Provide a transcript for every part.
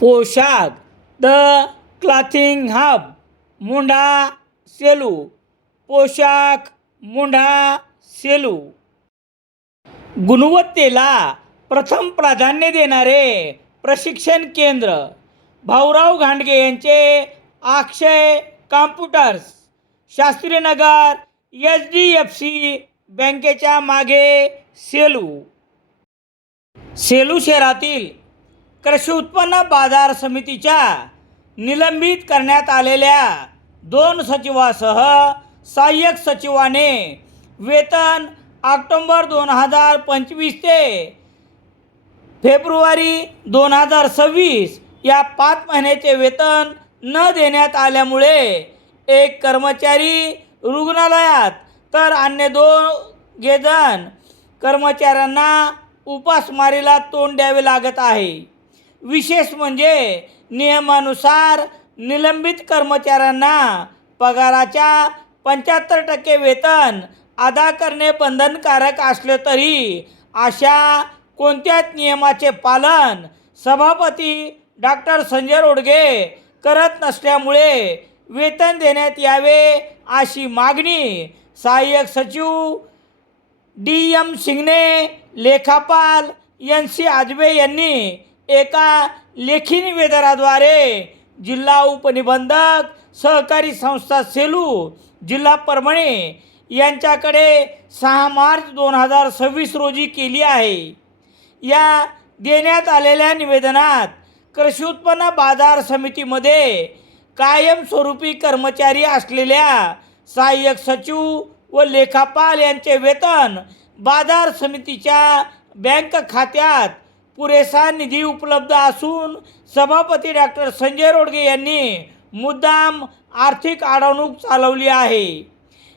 पोशाख the clothing hub मुंढा Selu. पोशाख मुंढा सेलू. गुणवत्तेला प्रथम प्राधान्य देणारे प्रशिक्षण केंद्र भाऊराव घांडगे यांचे अक्षय कॉम्प्युटर्स, शास्त्रीनगर, HDFC बँकेच्या मागे, सेलू. सेलू शहरातील कृषी उत्पन्न बाजार समितीच्या निलंबित करण्यात आलेल्या 2 सचिवासह सहाय्यक सचिवाने वेतन ऑक्टोबर 2025 ते फेब्रुवारी 2026 या 5 महिन्याचे वेतन न देण्यात आल्यामुळे एक कर्मचारी रुग्णालयात तर अन्य 2 जण कर्मचाऱ्यांना उपासमारीला तोंड द्यावे लागत आहे. विशेष म्हणजे नियमानुसार निलंबित कर्मचाऱ्यांना पगाराच्या 75% वेतन अदा करणे बंधनकारक असले तरी अशा कोणत्याच नियमाचे पालन सभापती डॉक्टर संजय रोडगे करत नसल्यामुळे वेतन देण्यात यावे अशी मागणी सहाय्यक सचिव DM सिंगणे, लेखापाल NC आजबे यांनी एका लेखी निवेदनाद्वारे जिल्हा उपनिबंधक सहकारी संस्था सेलू, जिल्हा परभणी यांच्याकडे 6 मार्च 2026 रोजी केली आहे. या देण्यात आलेल्या निवेदनात कृषी उत्पन्न बाजार समितीमध्ये कायमस्वरूपी कर्मचारी असलेल्या सहाय्यक सचिव व लेखापाल यांचे वेतन बाजार समितीच्या बँक खात्यात पुरेसा निधी उपलब्ध असून सभापती डॉक्टर संजय रोडगे यांनी मुद्दाम आर्थिक अडवणूक चालवली आहे.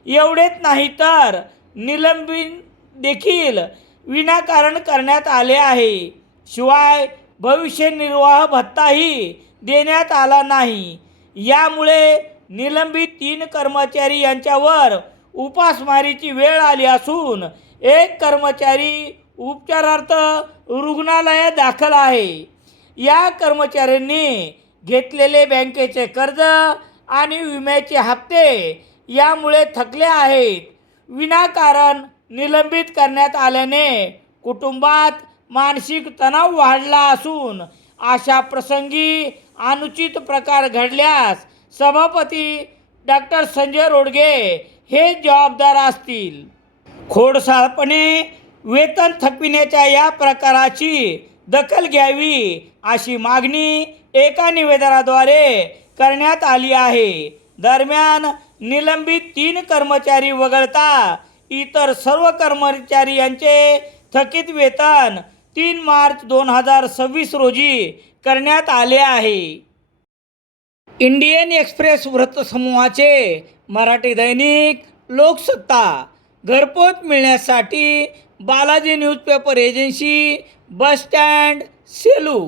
एवढेच नाही तर निलंबन देखील विनाकारण करण्यात आले आहे. शिवाय भविष्य निर्वाह भत्ताही देण्यात आला नाही. यामुळे निलंबित 3 कर्मचारी यांच्यावर उपासमारीची वेळ आली असून एक कर्मचारी उपचारार्थ रुग्णालयात दाखल आहे. या कर्मचाऱ्यांनी घेतलेले बँकेचे कर्ज आणि विम्याचे हप्ते यामुळे थकले आहेत. विनाकारण निलंबित करण्यात आल्याने कुटुंबात मानसिक तणाव वाढला असून अशा प्रसंगी अनुचित प्रकार घडल्यास सभापती डॉक्टर संजय रोडगे हे जबाबदार असतील. खोडसाळपणे वेतन थकविण्याच्या या प्रकाराची दखल घ्यावी अशी मागणी एका निवेदनाद्वारे करण्यात आली आहे. दरम्यान निलंबित 3 कर्मचारी वगळता इतर सर्व कर्मचारी यांचे थकीत वेतन 3 मार्च 2026 रोजी करण्यात आले आहे. इंडियन एक्सप्रेस वृत्तसमूहाचे मराठी दैनिक लोकसत्ता घरपोच मिळण्यासाठी Balaji newspaper agency, bus stand, Selu.